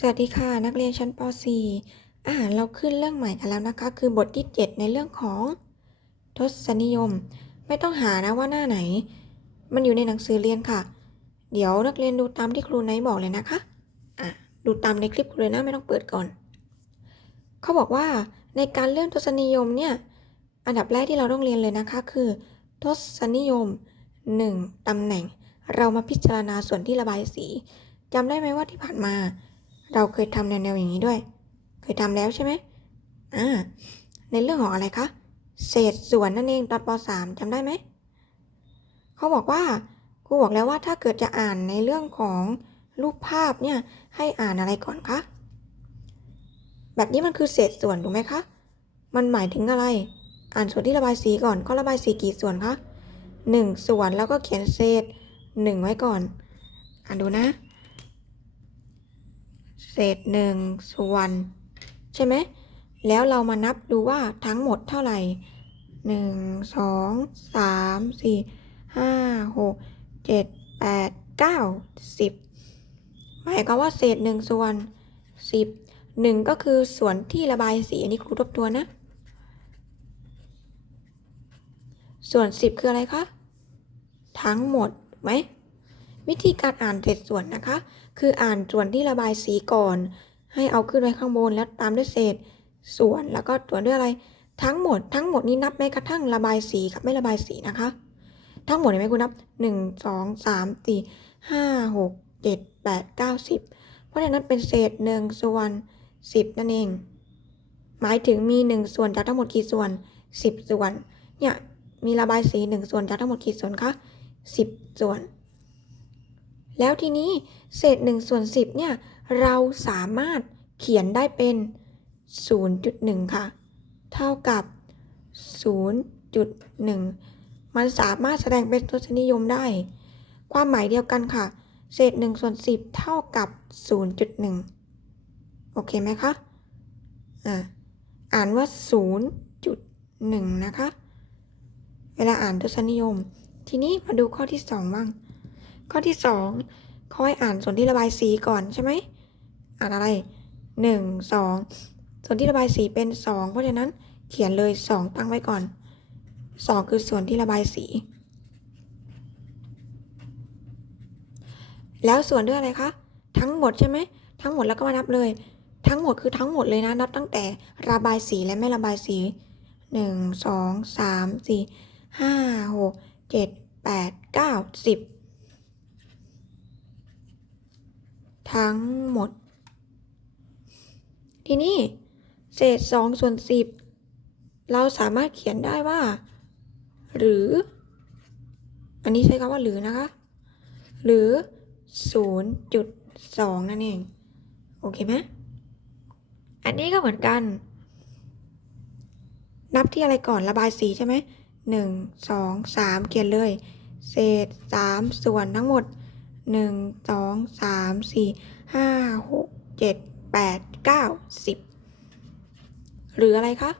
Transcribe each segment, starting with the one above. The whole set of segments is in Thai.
สวัสดีค่ะ นักเรียนชั้นป .4 อ่ารเราขึ้นเรื่องใหม่กันแล้วนะคะ คือบทที่ 7 ในเรื่องของทศนิยม ไม่ต้องหานะว่าหน้าไหน มันอยู่ในหนังสือเรียนค่ะ เดี๋ยวนักเรียนดูตามที่ครูไนท์บอกเลยนะคะอะดูตามในคลิปครูเลยนะไม่ต้องเปิดก่อน เขาบอกว่าในการเลื่อนทศนิยมเนี่ยอันดับแรกที่เราต้องเรียนเลยนะคะ คือ ทศนิยม 1. ตำแหน่ง เรามาพิจารณาส่วนที่ระบายสีจำได้ไหมว่าที่ผ่านมา เราเคยทำแนวๆอย่างนี้ด้วย เคยทำแล้วใช่ไหมอ่า ในเรื่องของอะไรคะ เศษส่วนนั่นเองตอนป .3 จำได้ไหม เขาบอกว่าครูบอกแล้วว่าถ้าเกิดจะอ่านในเรื่องของรูปภาพเนี่ย ให้อ่านอะไรก่อนคะ แบบนี้มันคือเศษส่วนถูกไหมคะ มันหมายถึงอะไร อ่านส่วนที่ระบายสีก่อนเขาระบายสีกี่ส่วนคะหนึ่งส่วนแล้วก็เขียนเศษหนึ่งไว้ก่อน อ่านดูนะ เศษหนึ่งส่วน ใช่ไหม แล้วเรามานับดูว่าทั้งหมดเท่าไหร่หนึ่งสองสามสี่ห้าหกเจ็ดแปดเก้าสิบหมายความว่าเศษหนึ่งส่วนสิบหนึ่งก็คือส่วนที่ระบายสีอันนี้ครูทบทวนนะ ส่วนสิบคืออะไรคะ ทั้งหมดไหม วิธีการอ่านเศษส่วนนะคะ คืออ่านส่วนที่ระบายสีก่อน ให้เอาขึ้นไว้ข้างบนแล้วตามด้วยเศษ ส่วนแล้วก็ตัวด้วยอะไร ทั้งหมดทั้งหมดนี้นับแม้กระทั่งระบายสีกับไม่ระบายสีนะคะ ทั้งหมดเห็นไหมคุณนับหนึ่งสองสามสี่ห้าหกเจ็ดแปดเก้าสิบเพราะฉะนั้นเป็นเศษหนึ่งส่วนสิบนั่นเอง หมายถึงมีหนึ่งส่วนจากทั้งหมดกี่ส่วนสิบส่วน เนี่ยมีระบายสีหนึ่งส่วนจากทั้งหมดกี่ส่วนคะสิบส่วน แล้วทีนี้เศษ1ส่วน10เนี่ยเราสามารถเขียนได้เป็น 0.1 ค่ะ เท่ากับ 0.1 มันสามารถแสดงเป็นทศนิยมได้ ความหมายเดียวกันค่ะ เศษ1ส่วน10 เท่ากับ 0.1 โอเคไหมคะ อ่าอ่านว่า 0.1 นะคะ เวลาอ่านทศนิยม ทีนี้มาดูข้อที่ 2 บ้าง ข้อที่สองค่อยอ่านส่วนที่ระบายสีก่อนใช่ไหมอ่านอะไรหนึ่งสองส่วนที่ระบายสีเป็นสองเพราะฉะนั้นเขียนเลยสองตั้งไว้ก่อนสองคือส่วนที่ระบายสี แล้วส่วนด้วยอะไรคะ ทั้งหมดใช่ไหม ทั้งหมดแล้วก็มานับเลย ทั้งหมดคือทั้งหมดเลยนะ นับตั้งแต่ระบายสีและไม่ระบายสี 1 2 3 4 5 6 7 8 9 10 ทั้งหมด ทีนี้เศษ2ส่วน10 เราสามารถเขียนได้ว่า หรือ อันนี้ใช้คำว่าหรือนะคะ หรือ 0.2 นั่นเอง โอเคไหมอันนี้ก็เหมือนกัน นับที่อะไรก่อนระบายสีใช่ไหมหนึ่งสองสามเขียนเลย เศษสามส่วนทั้งหมด หนึ่งสองสามสี่ห้าหกเจ็ดแปดเก้าสิบหรืออะไรคะ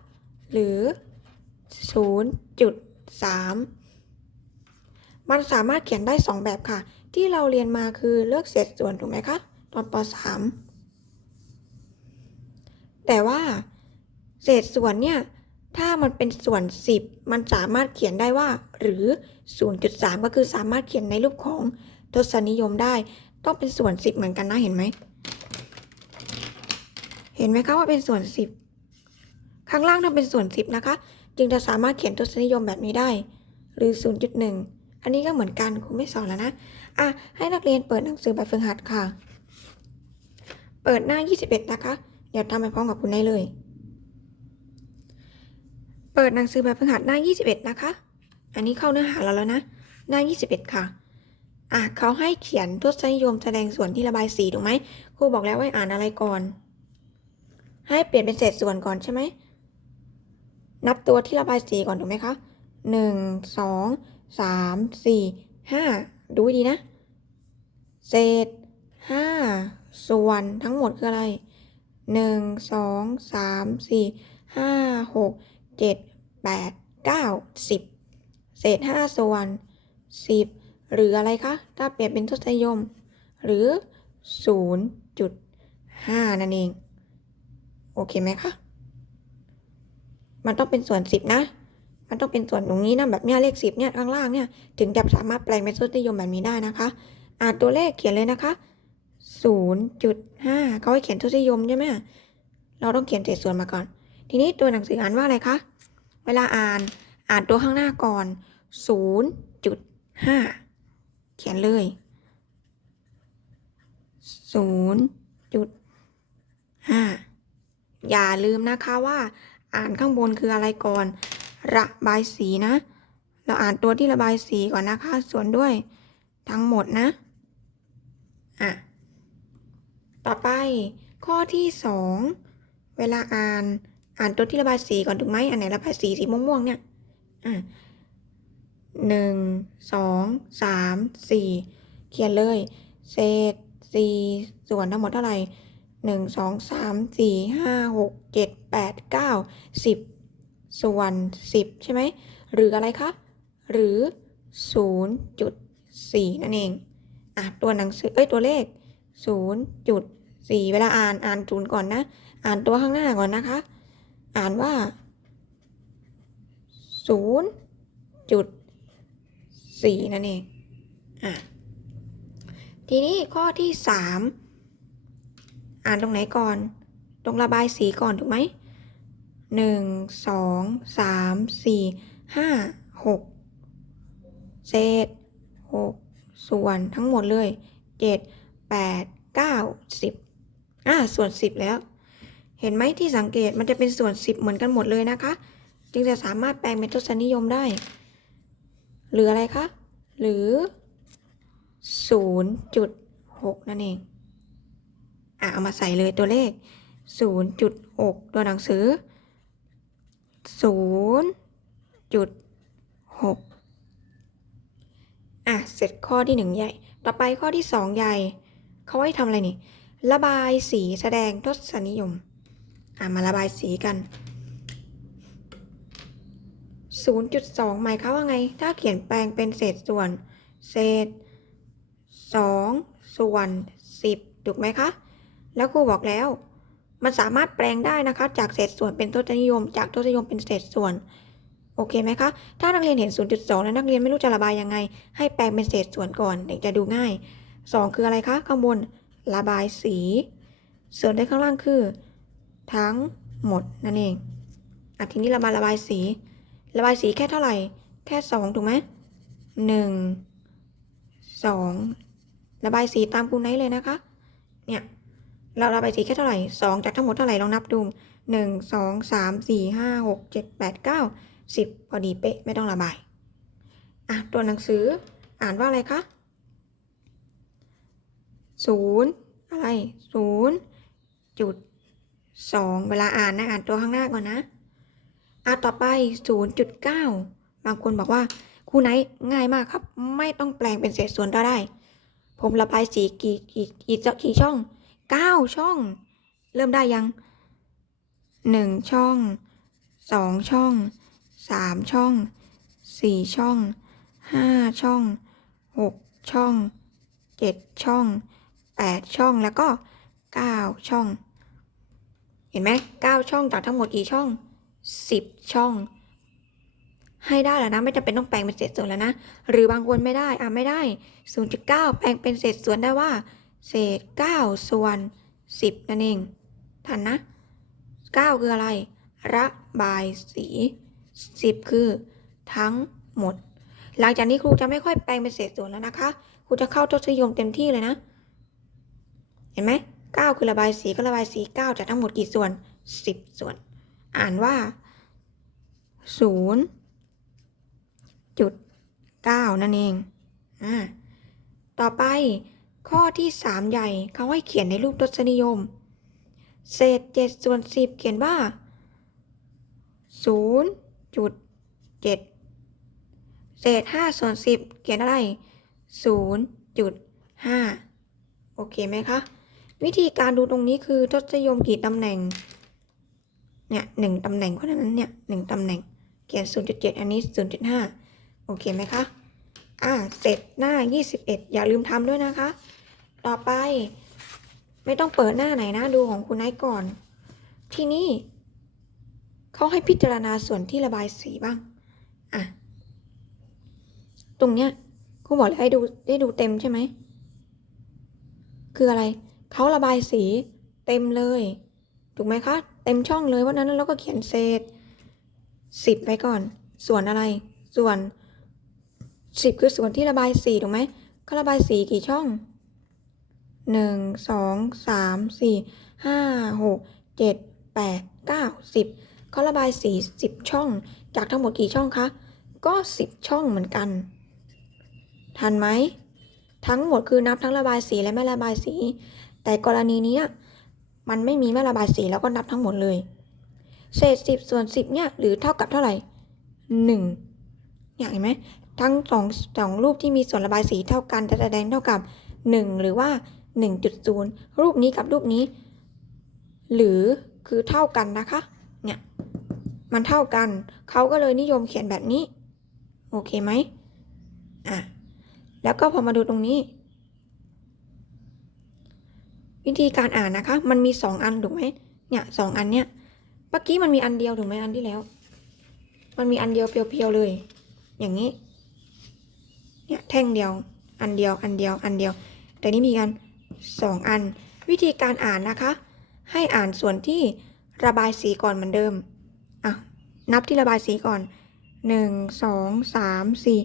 หรือศูนย์จุดสามมันสามารถเขียนได้สองแบบค่ะ ที่เราเรียนมาคือเลือกเศษส่วนถูกไหมคะ ตอนปสามแต่ว่าเศษส่วนเนี่ยถ้ามันเป็นส่วน 10 มันสามารถเขียนได้ว่า หรือ 0.3 ก็คือสามารถเขียนในรูปของ ทศนิยมได้ ต้องเป็นส่วน10เหมือนกันนะเห็นไหม เห็นไหมคะว่าเป็นส่วน10ข้างล่างต้องเป็นส่วน10นะคะ จึงจะสามารถเขียนทศนิยมแบบนี้ได้ หรือ 0.1 อันนี้ก็เหมือนกันครูไม่สอนแล้วนะอะให้นักเรียนเปิดหนังสือแบบฝึกหัดค่ะ เปิดหน้า 21 นะคะ เดี๋ยวทำไปพร้อมกับคุณได้เลย เปิดหนังสือแบบฝึกหัดหน้า 21 นะคะ อันนี้เข้าเนื้อหาเราแล้วนะ หน้า 21 ค่ะ อะเขาให้เขียนทศนิยมแสดงส่วนที่ระบายสีถูกไหมครูบอกแล้วว่าอ่านอะไรก่อน ให้เปลี่ยนเป็นเศษส่วนก่อนใช่ไหมนับตัวที่ระบายสีก่อนถูกไหมคะหนึ่งสองสามสี่ห้าดูให้ดีนะ เศษห้าส่วนทั้งหมดคืออะไรหนึ่งสองสามสี่ห้าหกเจ็ดแปดเก้าสิบเศษห้าส่วนสิบ หรืออะไรคะ ถ้าเปลี่ยนเป็นทศนิยม หรือห้านั่นเอง โอเคไหมคะ มันต้องเป็นส่วนสิบนะ มันต้องเป็นส่วนตรงนี้นะ แบบเนี้ยเลขสิบเนี่ยข้างล่างเนี่ย ถึงจะสามารถแปลงเป็นทศนิยมแบบนี้ได้นะคะ อ่าตัวเลขเขียนเลยนะคะศูนย์จุดห้าเขาให้เขียนทศนิยมใช่ไหมเราต้องเขียนเศษส่วนมาก่อน ทีนี้ตัวหนังสืออ่านว่าอะไรคะ เวลาอ่านอ่านตัวข้างหน้าก่อนศูนย์จุดห้า ขียนเลยศูนย์จุดห้าอย่าลืมนะคะว่าอ่านข้างบนคืออะไรก่อน ระบายสีนะ เราอ่านตัวที่ระบายสีก่อนนะคะ ส่วนด้วยทั้งหมดนะ อะ ต่อไปข้อที่สองเวลาอ่านอ่านตัวที่ระบายสีก่อนถูกไหมอันไหนระบายสีสีม่วงๆเนี่ย อะ หนึ่งสองสามสี่เขียนเลย เศษสี่ส่วนทั้งหมดเท่าไหร่หนึ่งสองสามสี่ห้าหกเจ็ดแปดเก้าสิบส่วนสิบใช่ไหมหรืออะไรคะ หรือศูนย์จุดสี่นั่นเองอะตัวหนังสือเอ้ยตัวเลขศูนย์จุดสี่เวลาอ่านอ่านศูนย์ก่อนนะ อ่านตัวข้างหน้าก่อนนะคะ อ่านว่าศูนย์จุด สีนั่นเองอะทีนี้ข้อที่สามอ่านตรงไหนก่อน ตรงระบายสีก่อนถูกไหมหนึ่งสองสามสี่ห้าหกเศษหกส่วนทั้งหมดเลยเจ็ดแปดเก้าสิบอ่าส่วนสิบแล้ว เห็นไหมที่สังเกตมันจะเป็นส่วนสิบเหมือนกันหมดเลยนะคะ จึงจะสามารถแปลงเป็นทศนิยมได้ หรืออะไรคะ หรือ 0.6 นั่นเอง อะ เอามาใส่เลยตัวเลข 0.6 ตัวหนังสือ 0.6 อะ เสร็จข้อที่ 1 ใหญ่ ต่อไปข้อที่ 2 ใหญ่ เขาให้ทำอะไรนี่ ระบายสีแสดงทศนิยม อะ มาระบายสีกัน 0.2 หมายความว่าไง ถ้าเขียนแปลงเป็นเศษส่วน เศษ 2 ส่วน 10 ถูกไหมคะ แล้วครูบอกแล้ว มันสามารถแปลงได้นะคะ จากเศษส่วนเป็นทศนิยม จากทศนิยมเป็นเศษส่วน โอเคไหมคะ ถ้านักเรียนเห็น 0.2 แล้วนักเรียนไม่รู้จะระบายยังไง ให้แปลงเป็นเศษส่วนก่อนถึงจะดูง่าย 2 คืออะไรคะ ข้างบน ระบายสี ส่วนด้านข้างล่างคือ ทั้งหมดนั่นเองอะทีนี้เรามาระบายสี ระบายสีแค่เท่าไหร่ แค่สองถูกไหมหนึ่งสองระบายสีตามครูไนเลยนะคะ เนี่ย เราระบายสีแค่เท่าไหร่สองจากทั้งหมดเท่าไหร่ลองนับดูหนึ่งสองสามสี่ห้าหกเจ็ดแปดเก้าสิบพอดีเป๊ะไม่ต้องระบาย อะ ตัวหนังสืออ่านว่าอะไรคะศูนย์อะไรศูนย์จุดสองเวลาอ่านนะ อ่านตัวข้างหน้าก่อนนะ อะต่อไป 0.9 บางคนบอกว่าครูไหนง่ายมากครับ ไม่ต้องแปลงเป็นเศษส่วนก็ได้ ผมระบายสีกี่กี่กี่กี่ช่อง 9 ช่อง เริ่มได้ยัง 1 ช่อง 2 ช่อง 3 ช่อง 4 ช่อง 5 ช่อง 6 ช่อง 7 ช่อง 8 ช่องแล้วก็ 9 ช่อง เห็นไหม9ช่องจากทั้งหมดกี่ช่อง สิบช่อง ให้ได้แล้วนะ ไม่จำเป็นต้องแปลงเป็นเศษส่วนแล้วนะ หรือบางคนไม่ได้อะไม่ได้ 0.9 แปลงเป็นเศษส่วนได้ว่า เศษ 9 ส่วน 10 นั่นเอง ทันนะ 9 คืออะไร ระบายสี 10 คือ ทั้งหมด หลังจากนี้ครูจะไม่ค่อยแปลงเป็นเศษส่วนแล้วนะคะ ครูจะเข้าทศนิยมเต็มที่เลยนะ เห็นไหม9คือระบายสีก็ระบายสี 9จากทั้งหมดกี่ส่วน 10 ส่วน อ่านว่าศูนย์จุดเก้านั่นเองอ่าต่อไปข้อที่สามใหญ่เขาให้เขียนในรูปทศนิยม เศษเจ็ดส่วนสิบเขียนว่าศูนย์จุดเจ็ดเศษห้าส่วนสิบเขียนอะไรศูนย์จุดห้าโอเคไหมคะ วิธีการดูตรงนี้คือทศนิยมกี่ตำแหน่ง เนี่ยหนึ่งตำแหน่งเพราะฉะนั้นเนี่ยหนึ่งตำแหน่งเขียน 0.7 อันนี้ 0.5 โอเคไหมคะ อ่า เสร็จหน้า 21 อย่าลืมทำด้วยนะคะ ต่อไป ไม่ต้องเปิดหน้าไหนนะ ดูของคุณไนท์ก่อน ที่นี่เขาให้พิจารณาส่วนที่ระบายสีบ้าง อะ ตรงเนี้ยครูบอกเลยให้ดูได้ดูเต็มใช่ไหม คืออะไร เขาระบายสีเต็มเลย ถูกไหมคะ เต็มช่องเลยเพราะนั้นเราก็เขียนเศษสิบไปก่อน ส่วนอะไร ส่วนสิบคือส่วนที่ระบายสีถูกไหมเขาระบายสีกี่ช่องหนึ่งสองสามสี่ห้าหกเจ็ดแปดเก้าสิบเขาระบายสีสิบช่อง จากทั้งหมดกี่ช่องคะ ก็สิบช่องเหมือนกัน ทันไหม ทั้งหมดคือนับทั้งระบายสีและไม่ระบายสี แต่กรณีนี้ มันไม่มีไม่ระบายสีแล้วก็นับทั้งหมดเลย เศษสิบส่วนสิบเนี่ยหรือเท่ากับเท่าไหร่หนึ่งเนี่ยเห็นไหมทั้งสองสองรูปที่มีส่วนระบายสีเท่ากันจะแสดงเท่ากับหนึ่งหรือว่าหนึ่งจุดศูนย์รูปนี้กับรูปนี้ หรือคือเท่ากันนะคะ เนี่ย มันเท่ากัน เขาก็เลยนิยมเขียนแบบนี้ โอเคไหมอะ แล้วก็พอมาดูตรงนี้ วิธีการอ่านนะคะ มันมีสองอันถูกไหมเนี่ยสองอันเนี่ยเมื่อกี้มันมีอันเดียวถูกไหมอันที่แล้ว มันมีอันเดียวเพียวๆเลย อย่างนี้ เนี่ยแท่งเดียว อันเดียวอันเดียวอันเดียว แต่นี่มีกันสองอัน วิธีการอ่านนะคะ ให้อ่านส่วนที่ระบายสีก่อนเหมือนเดิมอะนับที่ระบายสีก่อนหนึ่งสองสามสี่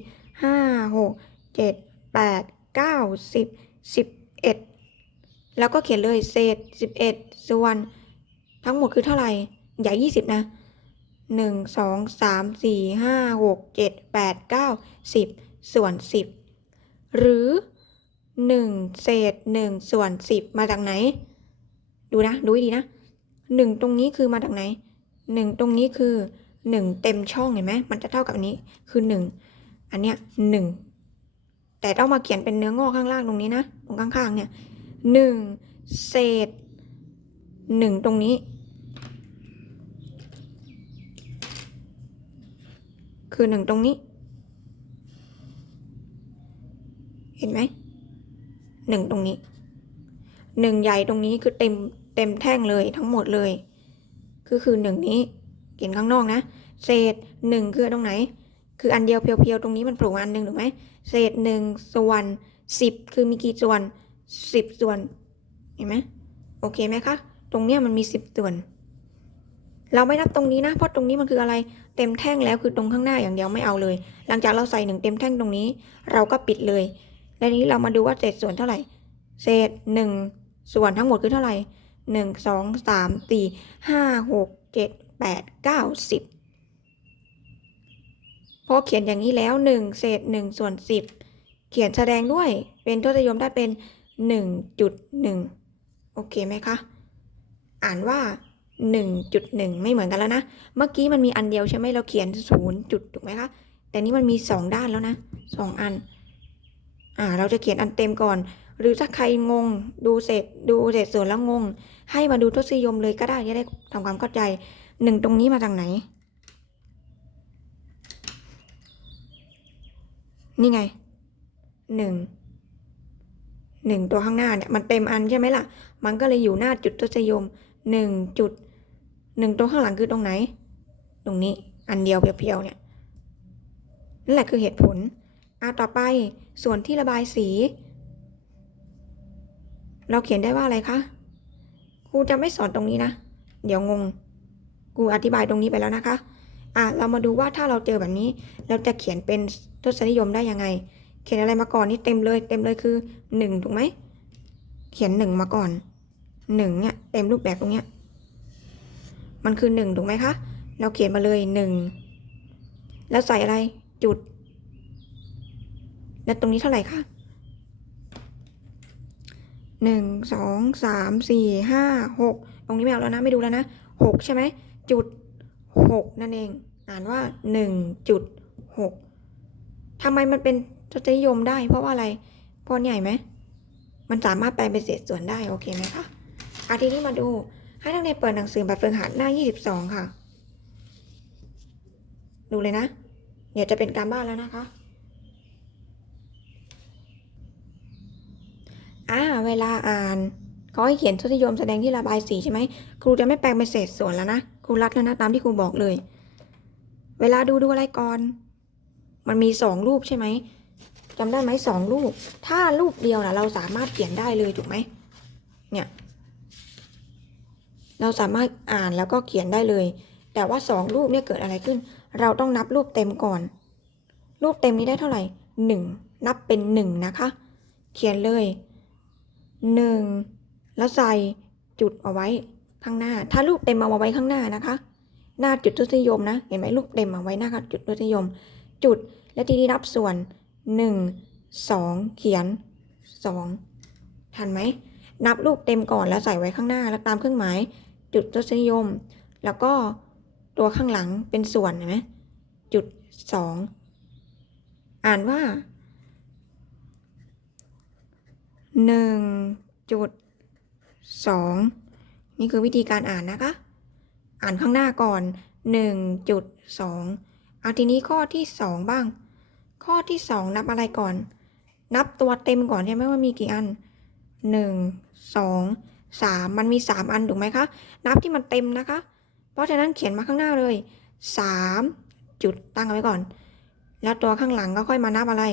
ห้าหกเจ็ดแปดเก้าสิบสิบเอ็ด แล้วก็เขียนเลยเศษสิบเอ็ดส่วน ทั้งหมดคือเท่าไหร่ อย่ายี่สิบนะหนึ่งสองสามสี่ห้าหกเจ็ดแปดเก้าสิบส่วนสิบหรือหนึ่งเศษหนึ่งส่วนสิบมาจากไหน ดูนะ ดูให้ดีนะหนึ่งตรงนี้คือมาจากไหนหนึ่งตรงนี้คือหนึ่งเต็มช่องเห็นไหม มันจะเท่ากับนี้คือหนึ่งอันเนี้ยหนึ่งแต่ต้องมาเขียนเป็นเนื้องอกข้างล่างตรงนี้นะ ตรงข้างๆเนี่ย หนึ่งเศษหนึ่งตรงนี้ คือหนึ่งตรงนี้ เห็นไหมหนึ่งตรงนี้หนึ่งใหญ่ตรงนี้คือเต็มเต็มแท่งเลยทั้งหมดเลยคือคือหนึ่งนี้เขียนข้างนอกนะ เศษหนึ่งคือตรงไหน คืออันเดียวเพียวๆตรงนี้มันโผล่มาอันหนึ่งถูกไหมเศษหนึ่งส่วนสิบคือมีกี่ส่วน สิบส่วน เห็นไหมโอเคไหมคะ ตรงเนี้ยมันมีสิบส่วน เราไม่นับตรงนี้นะ เพราะตรงนี้มันคืออะไร เต็มแท่งแล้วคือตรงข้างหน้าอย่างเดียวไม่เอาเลย หลังจากเราใส่หนึ่งเต็มแท่งตรงนี้ เราก็ปิดเลย และนี้เรามาดูว่าเศษส่วนเท่าไหร่ เศษหนึ่งส่วนทั้งหมดคือเท่าไหร่หนึ่งสองสามสี่ห้าหกเจ็ดแปดเก้าสิบพอเขียนอย่างนี้แล้วหนึ่งเศษหนึ่งส่วนสิบเขียนแสดงด้วยเป็นทศนิยมได้เป็น หนึ่งจุดหนึ่งโอเคไหมคะ อ่านว่าหนึ่งจุดหนึ่งไม่เหมือนกันแล้วนะ เมื่อกี้มันมีอันเดียวใช่ไหมเราเขียนศูนย์จุดถูกไหมคะ แต่นี่มันมีสองด้านแล้วนะสองอัน อ่า เราจะเขียนอันเต็มก่อน หรือถ้าใครงงดูเศษดูเศษส่วนแล้วงง ให้มาดูทศนิยมเลยก็ได้จะได้ทำความเข้าใจหนึ่งตรงนี้มาจากไหน นี่ไงหนึ่ง หนึ่งตัวข้างหน้าเนี่ยมันเต็มอันใช่ไหมล่ะ มันก็เลยอยู่หน้าจุดทศนิยมหนึ่งจุดหนึ่งตัวข้างหลังคือตรงไหน ตรงนี้อันเดียวเพียวๆเนี่ยนั่นแหละคือเหตุผลอะต่อไปส่วนที่ระบายสี เราเขียนได้ว่าอะไรคะครูจะไม่สอนตรงนี้นะ เดี๋ยวงงครูอธิบายตรงนี้ไปแล้วนะคะอะเรามาดูว่าถ้าเราเจอแบบนี้ เราจะเขียนเป็นทศนิยมได้ยังไง เขียนอะไรมาก่อนนี่เต็มเลยเต็มเลยคือหนึ่งถูกไหม เขียนหนึ่งมาก่อนหนึ่งเนี่ยเต็มรูปแบบตรงเนี้ยมันคือหนึ่งถูกไหมคะ เราเขียนมาเลยหนึ่งแล้วใส่อะไรจุด แล้วตรงนี้เท่าไหร่คะหนึ่งสองสามสี่ห้าหกตรงนี้ไม่เอาแล้วนะไม่ดูแล้วนะหกใช่ไหมจุดหกนั่นเอง อ่านว่าหนึ่งจุดหกทำไมมันเป็น ทศนิยมได้ เพราะว่าอะไรพราะใหญ่ไหมมันสามารถแปลเป็นเศษส่วนได้โอเคไหมคะอาทีนี้มาดูให้นักเรียนเปิดหนังสือแบบฝึกหัดหน้า 22 ค่ะ ดูเลยนะ เดี๋ยวจะเป็นการบ้านแล้วนะคะอ่าเวลาอ่านเขาให้เขียนทศนิยมแสดงที่ระบายสีใช่ไหมครูจะไม่แปลงเป็นเศษส่วนแล้วนะครูรัดแล้วนะตามที่ครูบอกเลย เวลาดูดูอะไรก่อน มันมีสองรูปใช่ไหม จำได้ไหมสองรูป ถ้ารูปเดียวนะเราสามารถเขียนได้เลยถูกไหมเนี่ยเราสามารถอ่านแล้วก็เขียนได้เลย แต่ว่าสองรูปเนี่ยเกิดอะไรขึ้น เราต้องนับรูปเต็มก่อน รูปเต็มนี้ได้เท่าไหร่หนึ่งนับเป็นหนึ่งนะคะ เขียนเลยหนึ่งแล้วใส่จุดเอาไว้ข้างหน้า ถ้ารูปเต็มเอาไว้ข้างหน้านะคะ หน้าจุดทศนิยมนะ เห็นไหมรูปเต็มเอาไว้หน้าจุดทศนิยม จุด และทีนี้นับส่วน หนึ่งสองเขียนสองทันไหม นับรูปเต็มก่อนแล้วใส่ไว้ข้างหน้าแล้วตามเครื่องหมาย จุดทศนิยม แล้วก็ตัวข้างหลังเป็นส่วนเห็นไหมจุดสองอ่านว่าหนึ่งจุดสองนี่คือวิธีการอ่านนะคะ อ่านข้างหน้าก่อนหนึ่งจุดสองเอาทีนี้ข้อที่สองบ้าง ข้อที่สองนับอะไรก่อน นับตัวเต็มก่อนใช่ไหมว่ามีกี่อันหนึ่งสองสามมันมีสามอันถูกไหมคะ นับที่มันเต็มนะคะ เพราะฉะนั้นเขียนมาข้างหน้าเลยสามจุดตั้งเอาไว้ก่อน แล้วตัวข้างหลังก็ค่อยมานับอะไร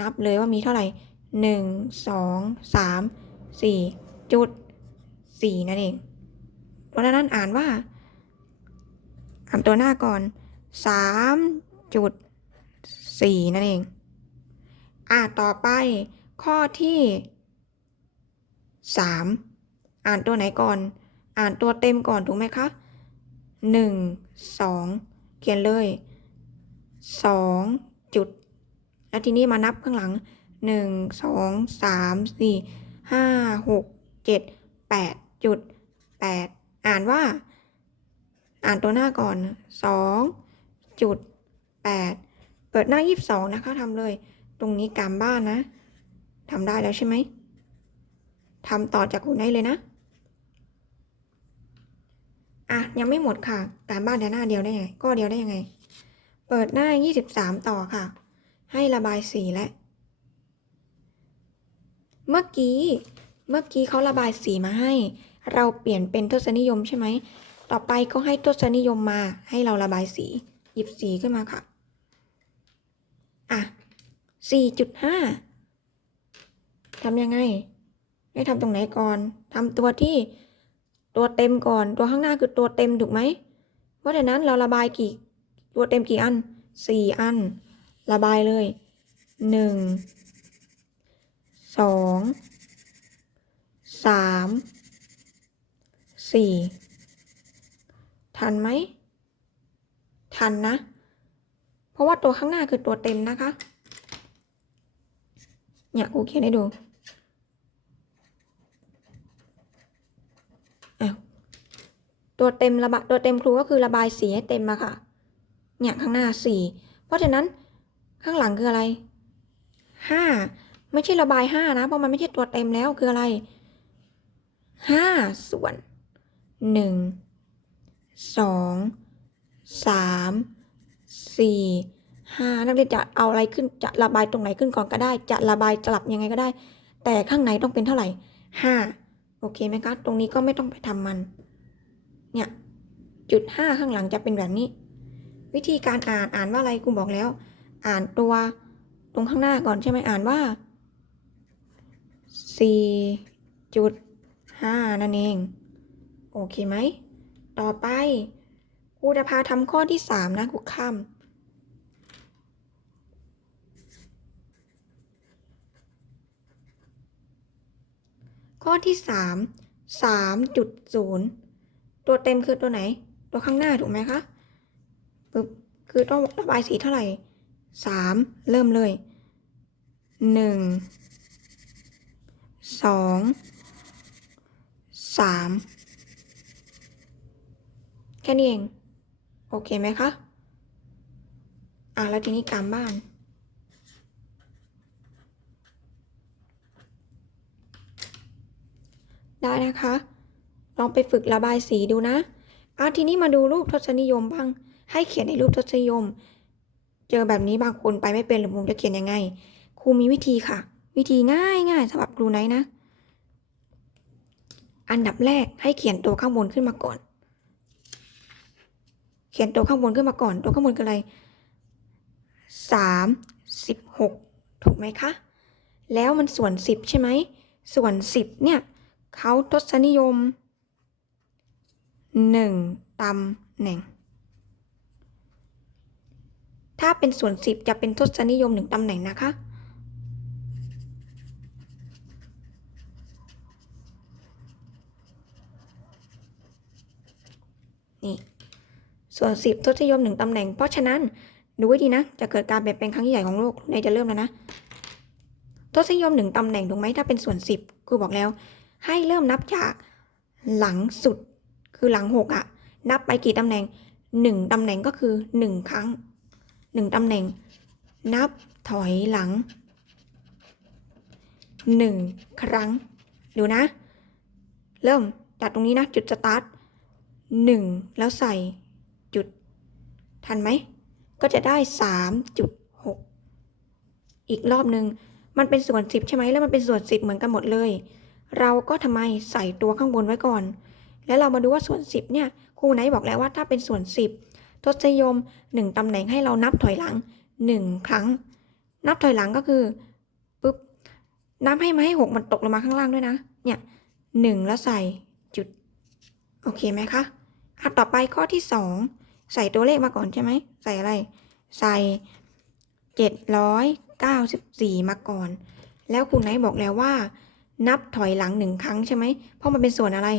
นับเลยว่ามีเท่าไหร่หนึ่งสองสามสี่จุดสี่นั่นเอง เพราะฉะนั้นอ่านว่า อ่านตัวหน้าก่อนสามจุด สี่นั่นเอง อ่าต่อไปข้อที่สามอ่านตัวไหนก่อน อ่านตัวเต็มก่อนถูกไหมคะหนึ่งสองเขียนเลยสองจุด แล้วทีนี้มานับข้างหลังหนึ่งสองสามสี่ห้าหกเจ็ดแปดจุดแปดอ่านว่า อ่านตัวหน้าก่อนสองจุดแปด เปิดหน้ายี่สองนะคะทำเลย ตรงนี้การบ้านนะทำได้แล้วใช่ไหมทำต่อจากคุณได้เลยนะ อะ ยังไม่หมดค่ะ การบ้านแต่หน้าเดียวได้ยังไง ก็เดียวได้ยังไง เปิดหน้ายี่สิบสามต่อค่ะ ให้ระบายสีและ เมื่อกี้ เมื่อกี้เขาระบายสีมาให้ เราเปลี่ยนเป็นทศนิยมใช่ไหม ต่อไปก็ให้ทศนิยมมา ให้เราระบายสี หยิบสีขึ้นมาค่ะ อะ4.5ทำยังไง ให้ทำตรงไหนก่อนทำตัวที่ตัวเต็มก่อน ตัวข้างหน้าคือตัวเต็มถูกไหม เพราะฉะนั้นเราระบายกี่ตัวเต็มกี่อัน4อัน ระบายเลย1 2 3 4ทันไหม ทันนะ ราะว่าตัวข้างหน้าคือตัวเต็มนะคะ เนี่ยครูเขียนให้ดูอ้าวตัวเต็มระบายตัวเต็มครูก็คือระบายสีให้เต็มมาค่ะ เนี่ยข้างหน้าสี่เพราะฉะนั้นข้างหลังคืออะไรห้าไม่ใช่ระบายห้านะ เพราะมันไม่ใช่ตัวเต็มแล้วคืออะไรห้าส่วนหนึ่งสองสาม สี่ห้านักเรียนจะเอาอะไรขึ้นจะระบายตรงไหนขึ้นก่อนก็ได้ จะระบายสลับยังไงก็ได้ แต่ข้างในต้องเป็นเท่าไหร่ห้าโอเคไหมคะตรงนี้ก็ไม่ต้องไปทำมัน เนี่ยจุดห้าข้างหลังจะเป็นแบบนี้ วิธีการอ่านอ่านว่าอะไรกูบอกแล้ว อ่านตัวตรงข้างหน้าก่อนใช่ไหมอ่านว่าสี่จุดห้านั่นเอง โอเคไหม ต่อไป ครูจะพาทำข้อที่สามนะครูข้ามข้อที่สามสามจุดศูนย์ตัวเต็มคือตัวไหน ตัวข้างหน้าถูกไหมคะปึ๊บคือต้องระบายสีเท่าไหร่สามเริ่มเลยหนึ่งสองสามแค่นี้เอง โอเคไหมคะ อะแล้วทีนี้การบ้านได้นะคะ ลองไปฝึกระบายสีดูนะอะทีนี้มาดูรูปทศนิยมบ้าง ให้เขียนในรูปทศนิยม เจอแบบนี้บางคนไปไม่เป็นหรือผมจะเขียนยังไง ครูมีวิธีค่ะ วิธีง่ายง่ายสำหรับครูไหนนะ อันดับแรกให้เขียนตัวข้างบนขึ้นมาก่อน เขียนตัวข้างบนขึ้นมาก่อน ตัวข้างบนคืออะไรสามสิบหกถูกไหมคะ แล้วมันส่วนสิบใช่ไหม ส่วนสิบเนี่ยเขาทศนิยมหนึ่งตำแหน่ง ถ้าเป็นส่วนสิบจะเป็นทศนิยมหนึ่งตำแหน่งนะคะ นี่ ส่วนสิบทศนิยมหนึ่งตำแหน่ง เพราะฉะนั้นดูไว้ดีนะ จะเกิดการเปลี่ยนแปลงครั้งใหญ่ของโลกในจะเริ่มแล้วนะ ทศนิยมหนึ่งตำแหน่งถูกไหมถ้าเป็นส่วนสิบครูบอกแล้ว ให้เริ่มนับจากหลังสุด คือหลังหกอะนับไปกี่ตำแหน่งหนึ่งตำแหน่งก็คือหนึ่งครั้งหนึ่งตำแหน่ง นับถอยหลังหนึ่งครั้ง ดูนะ เริ่มจากตรงนี้นะ จุดสตาร์ทหนึ่งแล้วใส่ ทันไหม ก็จะได้สามจุดหกอีกรอบหนึ่งมันเป็นส่วนสิบใช่ไหมแล้วมันเป็นส่วนสิบเหมือนกันหมดเลย เราก็ทำไมใส่ตัวข้างบนไว้ก่อน แล้วเรามาดูว่าส่วนสิบเนี่ยครูไหนบอกแล้วว่าถ้าเป็นส่วนสิบทศนิยมหนึ่งตำแหน่งให้เรานับถอยหลังหนึ่งครั้ง นับถอยหลังก็คือปุ๊บนับให้มาให้หกมันตกลงมาข้างล่างด้วยนะ เนี่ยหนึ่งแล้วใส่จุด โอเคไหมคะอะต่อไปข้อที่สอง ใส่ตัวเลขมาก่อนใช่ไหม ใส่อะไร ใส่เจ็ดร้อยเก้าสิบสี่มาก่อน แล้วคุณไนท์บอกแล้วว่า นับถอยหลังหนึ่งครั้งใช่ไหม เพราะมันเป็นส่วนอะไร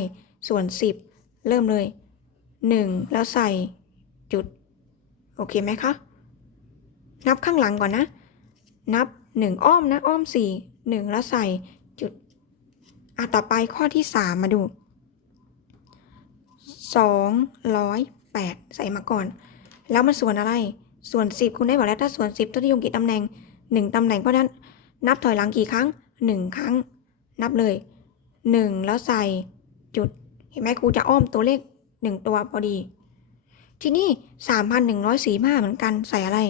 ส่วนสิบเริ่มเลยหนึ่งแล้วใส่จุด โอเคไหมคะ นับข้างหลังก่อนนะ นับหนึ่งอ้อมนะ อ้อมสี่หนึ่งแล้วใส่จุด อะ ต่อไปข้อที่สามมาดูสองร้อย แปดใส่มาก่อน แล้วมันส่วนอะไร ส่วนสิบคุณได้บอกแล้วถ้าส่วนสิบต้องนิยมกี่ตำแหน่งหนึ่งตำแหน่งเพราะนั้นนับถอยหลังกี่ครั้งหนึ่งครั้ง นับเลยหนึ่งแล้วใส่จุด เห็นไหมครูจะอ้อมตัวเลขหนึ่งตัวพอดี ทีนี้สามพันหนึ่งร้อยสี่ห้าเหมือนกันใส่อะไร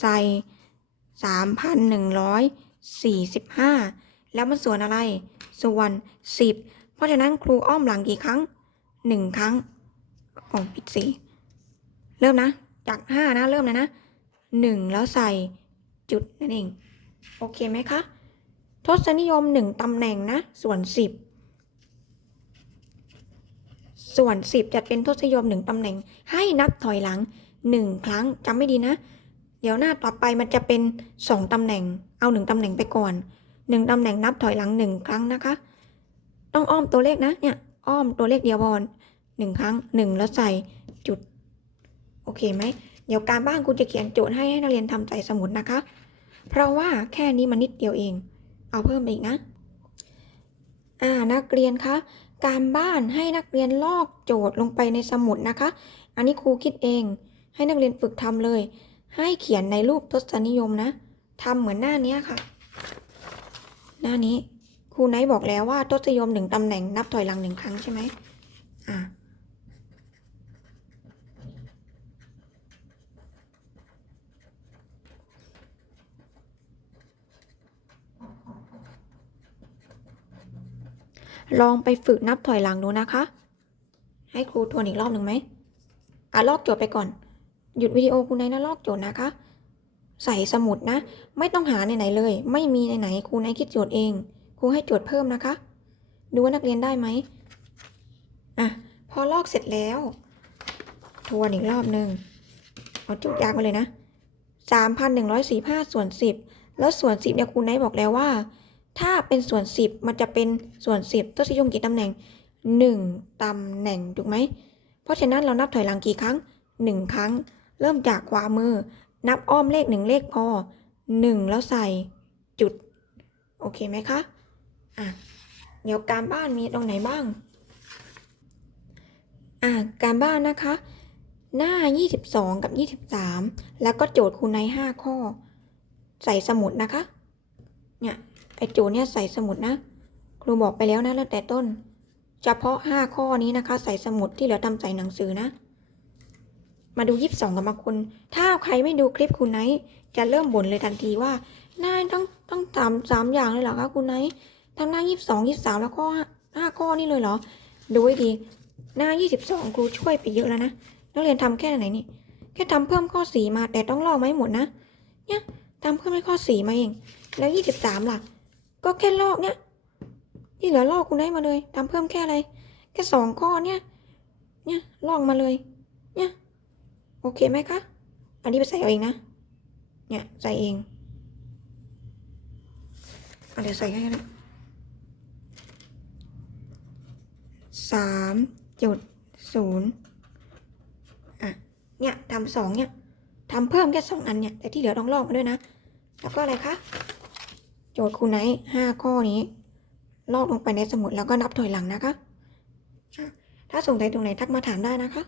ใส่สามพันหนึ่งร้อยสี่สิบห้าแล้วมันส่วนอะไร ส่วนสิบเพราะฉะนั้นครูอ้อมหลังกี่ครั้งหนึ่งครั้ง ขอ๋อผิดสี เริ่มนะ จากห้านะ เริ่มเลยนะหนึ่งแล้วใส่จุดนั่นเอง โอเคไหมคะ ทศนิยมหนึ่งตำแหน่งนะ ส่วนสิบส่วนสิบจะเป็นทศนิยมหนึ่งตำแหน่ง ให้นับถอยหลังหนึ่งครั้งจำไม่ดีนะ เดี๋ยวหน้าต่อไปมันจะเป็นสองตำแหน่ง เอาหนึ่งตำแหน่งไปก่อนหนึ่งตำแหน่งนับถอยหลังหนึ่งครั้งนะคะ ต้องอ้อมตัวเลขนะเนี่ย อ้อมตัวเลขเดียวพอ หนึ่งครั้งหนึ่งแล้วใส่จุด โอเคไหม เดี๋ยวการบ้านคุณจะเขียนโจทย์ให้ให้นักเรียนทำใส่สมุดนะคะ เพราะว่าแค่นี้มันนิดเดียวเอง เอาเพิ่มไปอีกนะ อ่านักเรียนคะ การบ้านให้นักเรียนลอกโจทย์ลงไปในสมุดนะคะ อันนี้ครูคิดเอง ให้นักเรียนฝึกทำเลย ให้เขียนในรูปทศนิยมนะทำเหมือนหน้านี้ค่ะ หน้านี้ครูไนท์บอกแล้วว่าทศนิยมหนึ่งตำแหน่งนับถอยหลังหนึ่งครั้งใช่ไหมอ่า ลองไปฝึกนับถอยหลังดูนะคะ ให้ครูทวนอีกรอบหนึ่งไหมอะลอกโจทย์ไปก่อน หยุดวิดีโอคุณไนท์นะลอกโจทย์นะคะ ใส่สมุดนะ ไม่ต้องหาไหนๆเลย ไม่มีไหนๆครูไนท์คิดโจทย์เอง ครูให้โจทย์เพิ่มนะคะ ดูว่านักเรียนได้ไหมอะพอลอกเสร็จแล้ว ทวนอีกรอบหนึ่งเอาจทย์ยากมาเลยนะสามพันหนึ่งร้อยสี่ห้าส่วนสิบแล้วส่วนสิบเนี่ยครูไนท์บอกแล้วว่า ถ้าเป็นส่วนสิบมันจะเป็นส่วนสิบทศนิยมกี่ตำแหน่งหนึ่งตำแหน่งถูกไหม เพราะฉะนั้นเรานับถอยหลังกี่ครั้งหนึ่งครั้ง เริ่มจากขวามือ นับอ้อมเลขหนึ่งเลขพอหนึ่งแล้วใส่จุด โอเคไหมคะ อะ เดี๋ยวการบ้านมีตรงไหนบ้าง อะ การบ้านนะคะ หน้า 22 กับ 23 แล้วก็โจทย์คุณใน 5 ข้อ ใส่สมุดนะคะ เนี่ย ไอโจเนี่ยใส่สมุดนะ ครูบอกไปแล้วนะแล้วแต่ต้น เฉพาะ5ข้อนี้นะคะ ใส่สมุดที่เหลือทำใส่หนังสือนะ มาดู22กับบางคนถ้าใครไม่ดูคลิปคุณไนท์จะเริ่มบ่นเลยทันทีว่า นายต้องต้องทำสามอย่างเลยเหรอคะคุณไนท์ทั้งหน้า22 23แล้วก็ห้าข้อนี่เลยเหรอ ดูให้ดีหน้า 22 ครูช่วยไปเยอะแล้วนะ นักเรียนทำแค่ไหนนี่ แค่ทำเพิ่มข้อสีมาแต่ต้องลอกมาให้หมดนะ เนี่ยทำเพิ่มให้ข้อสีมาเอง แล้ว 23ล่ะ ก็แค่ลอกเนี่ยที่เหลือลอกคุณได้มาเลยทำเพิ่มแค่อะไร แค่สองข้อเนี่ย เนี่ยลอกมาเลย เนี่ย โอเคไหมคะ อันนี้ไปใส่เอาเองนะ เนี่ยใส่เองเอาเดี๋ยวใส่ให้นะสามจุดศูนย์อะ เนี่ยทำสองเนี่ยทำเพิ่มแค่สองอันเนี่ย แต่ที่เหลือต้องลอกมาด้วยนะ แล้วก็อะไรคะ โจทย์ครูไนท์ห้าข้อนี้ ลอกลงไปในสมุดแล้วก็นับถอยหลังนะคะอะถ้าสงสัยตรงไหนทักมาถามได้นะคะ